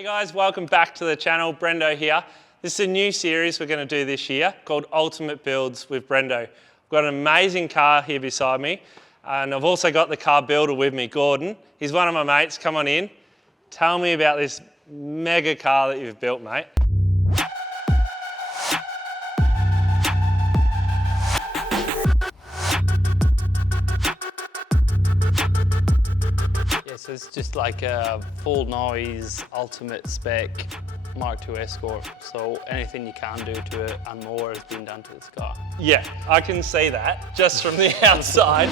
Hey guys, welcome back to the channel. Brendo here. This is a new series we're going to do this year called Ultimate Builds with Brendo. I've got an amazing car here beside me, and I've also got the car builder with me, Gordon. He's one of my mates. Come on in. Tell me about this mega car that you've built, mate. So it's just like a full noise, ultimate spec Mark II Escort. So anything you can do to it and more has been done to this car. Yeah, I can see that just from the outside.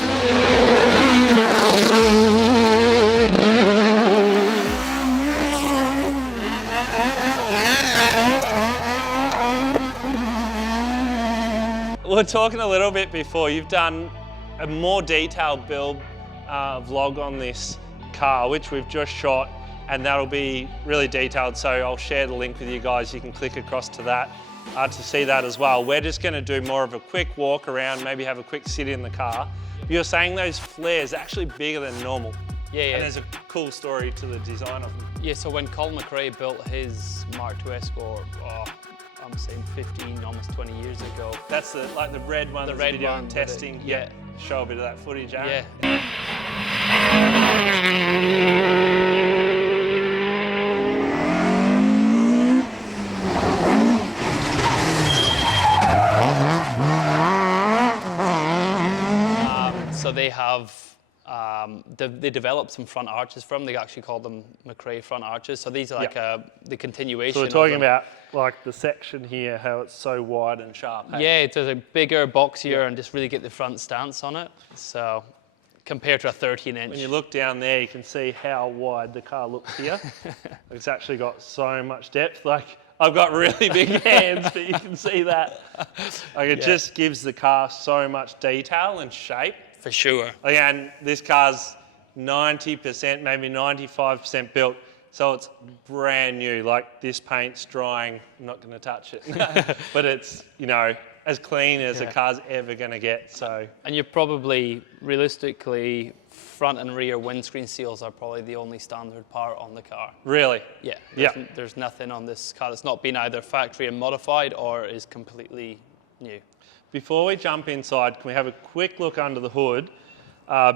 We were talking a little bit before. You've done a more detailed build vlog on this car, which we've just shot, and that'll be really detailed, so I'll share the link with you guys. You can click across to that to see that as well. We're just going to do more of a quick walk around, maybe have a quick sit in the car. You're saying those flares are actually bigger than normal. Yeah. And there's a cool story to the design of them. Yeah, so when Colin McRae built his Mark II Escort, I'm saying 15, almost 20 years ago. That's the red one, the red video one testing. Yeah. Show a bit of that footage, Aaron. Yeah. So they have, they developed some front arches from. They actually call them McRae front arches. So these are like the continuation. So we're talking about like the section here, how it's so wide and sharp. Hey? Yeah, it's a bigger, boxier, and just really get the front stance on it. So compared to a 13-inch. When you look down there, you can see how wide the car looks here. It's actually got so much depth. Like, I've got really big hands, but you can see that. Like, it just gives the car so much detail and shape. For sure. And this car's 90%, maybe 95% built, so it's brand new. Like, this paint's drying, I'm not going to touch it. But it's, you know, as clean as a car's ever going to get. So. And you're probably, realistically, front and rear windscreen seals are probably the only standard part on the car. Really? Yeah. There's nothing on this car that's not been either factory and modified or is completely new. Before we jump inside, can we have a quick look under the hood?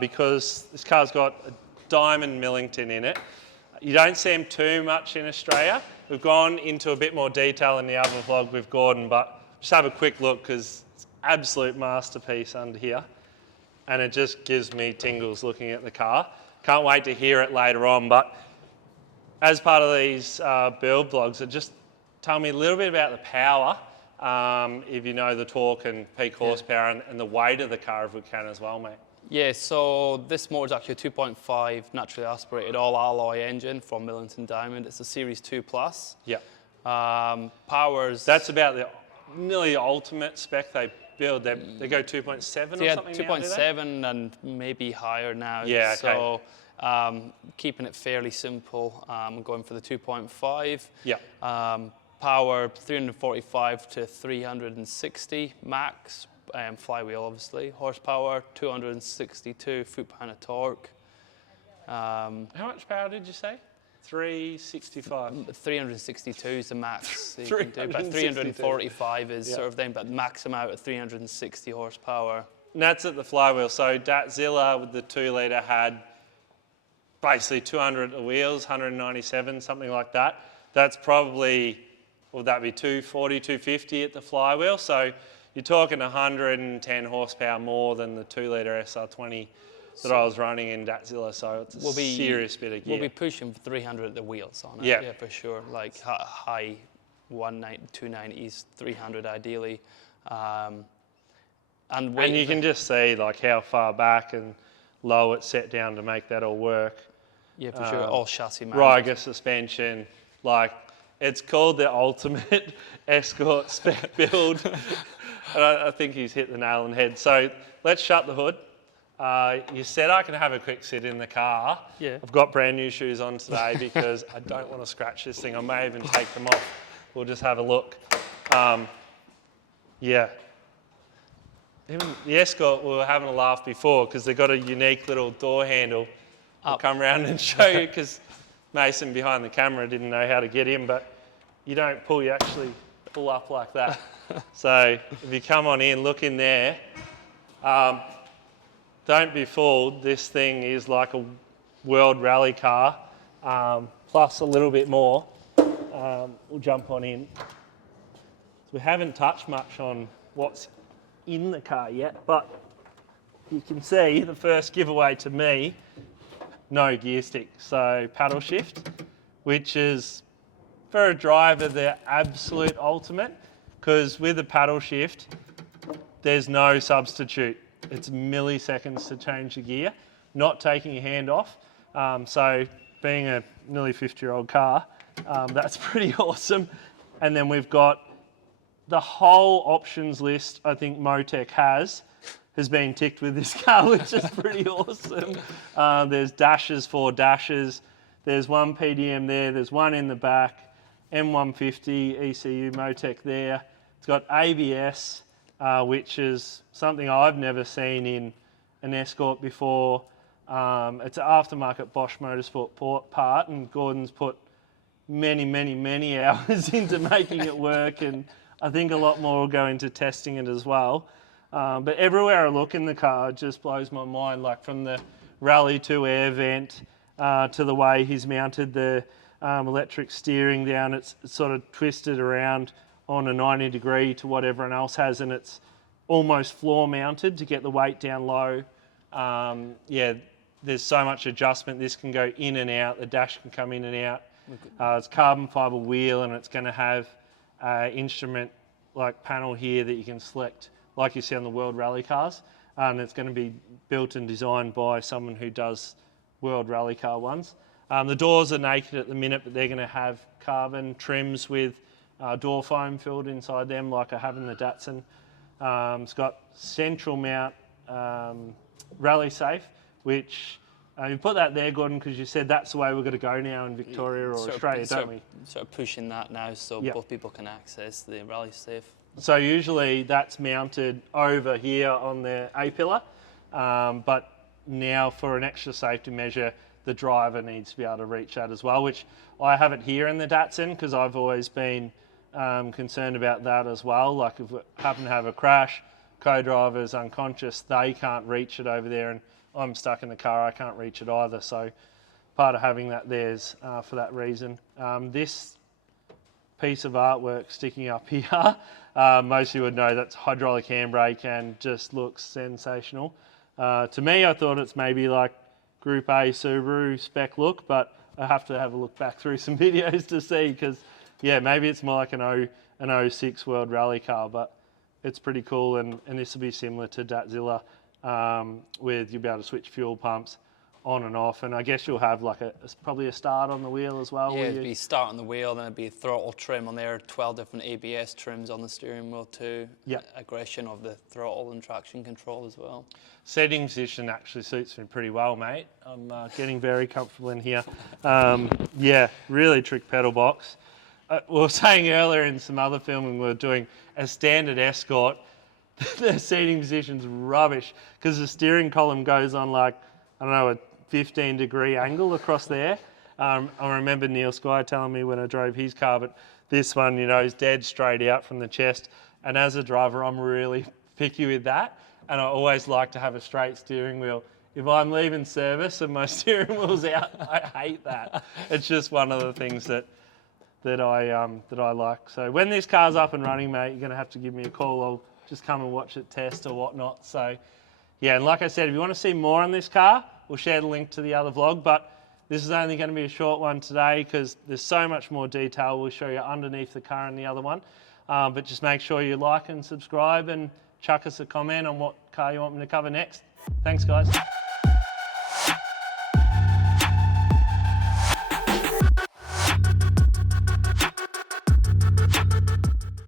Because this car's got a diamond Millington in it. You don't see them too much in Australia. We've gone into a bit more detail in the other vlog with Gordon, but just have a quick look because it's an absolute masterpiece under here. And it just gives me tingles looking at the car. Can't wait to hear it later on, but as part of these build vlogs, just tell me a little bit about the power. If you know the torque and peak horsepower and the weight of the car, if we can as well, mate. Yeah, so this motor is actually a 2.5 naturally aspirated all-alloy engine from Millington Diamond. It's a Series 2 Plus. Yeah. Powers... That's about the nearly ultimate spec they build. They go 2.7 or something now, 2.7 and maybe higher now. Yeah, okay. So keeping it fairly simple, going for the 2.5. Yeah. Power 345 to 360 max, flywheel obviously. Horsepower 262 foot-pound of torque. How much power did you say? 365. 362 is the max that you can do, but 345 is sort of then, but max amount at 360 horsepower. And that's at the flywheel. So Datzilla with the 2-litre had basically 200 wheels, 197, something like that. That's probably, would that be 240, 250 at the flywheel? So you're talking 110 horsepower more than the 2-litre SR20 that I was running in Datzilla, so it's a serious bit of gear. We'll be pushing 300 at the wheels on it, yeah for sure. Like high 290s, 300 ideally. And you can just see like how far back and low it's set down to make that all work. Yeah, for sure, all chassis mounted. Riga suspension, like it's called the ultimate Escort spec build. And I think he's hit the nail on the head. So let's shut the hood. You said I can have a quick sit in the car. Yeah. I've got brand new shoes on today because I don't want to scratch this thing. I may even take them off. We'll just have a look. Yeah. Even the Escort, we were having a laugh before because they've got a unique little door handle. I'll come around and show you because Mason behind the camera didn't know how to get in, but you don't pull, you actually pull up like that. So if you come on in, look in there, don't be fooled, this thing is like a world rally car, plus a little bit more. We'll jump on in. So we haven't touched much on what's in the car yet, but you can see the first giveaway to me, no gear stick, so paddle shift, which is for a driver the absolute ultimate, because with a paddle shift there's no substitute. It's milliseconds to change the gear, not taking your hand off. So being a nearly 50-year-old car, that's pretty awesome. And then we've got the whole options list I think Motec has been ticked with this car, which is pretty awesome. There's dashes, 4 dashes. There's one PDM there. There's one in the back. M150 ECU Motec there. It's got ABS, which is something I've never seen in an Escort before. It's an aftermarket Bosch Motorsport part, and Gordon's put many hours into making it work, and I think a lot more will go into testing it as well. But everywhere I look in the car, it just blows my mind, like from the Rally 2 air vent to the way he's mounted the electric steering down. It's sort of twisted around on a 90 degree to what everyone else has, and it's almost floor mounted to get the weight down low. Yeah, there's so much adjustment. This can go in and out. The dash can come in and out. It's carbon fibre wheel, and it's going to have instrument like panel here that you can select, like you see on the World Rally cars. And it's going to be built and designed by someone who does World Rally car ones. The doors are naked at the minute, but they're going to have carbon trims with door foam filled inside them, like I have in the Datsun. It's got central mount rally safe, which you put that there, Gordon, because you said that's the way we're going to go now in Victoria or Australia, don't we? Sort of pushing that now so both people can access the rally safe. So usually that's mounted over here on the A-pillar, but now for an extra safety measure, the driver needs to be able to reach that as well, which I have it here in the Datsun because I've always been concerned about that as well. Like if we happen to have a crash, co-driver's unconscious, they can't reach it over there, and I'm stuck in the car, I can't reach it either. So part of having that there's for that reason. This piece of artwork sticking up here, most of you would know that's hydraulic handbrake and just looks sensational. To me, I thought it's maybe like Group A Subaru spec look, but I have to have a look back through some videos to see, because yeah, maybe it's more like an 06 World Rally car, but it's pretty cool, and this will be similar to Datzilla, with you'll be able to switch fuel pumps on and off, and I guess you'll have like probably a start on the wheel as well. Yeah, it'd be start on the wheel, then it'd be throttle trim on there, 12 different ABS trims on the steering wheel too. Yeah. Aggression of the throttle and traction control as well. Setting position actually suits me pretty well, mate. I'm getting very comfortable in here. Yeah, really trick pedal box. We were saying earlier in some other filming we were doing a standard Escort, the seating position's rubbish because the steering column goes on like, I don't know, a 15-degree angle across there. I remember Neil Sky telling me when I drove his car, but this one, you know, is dead straight out from the chest. And as a driver, I'm really picky with that. And I always like to have a straight steering wheel. If I'm leaving service and my steering wheel's out, I hate that. It's just one of the things that I like. So when this car's up and running, mate, you're going to have to give me a call. I'll just come and watch it test or whatnot. So yeah, and like I said, if you want to see more on this car, we'll share the link to the other vlog, but this is only going to be a short one today because there's so much more detail. We'll show you underneath the car in the other one. But just make sure you like and subscribe and chuck us a comment on what car you want me to cover next. Thanks, guys.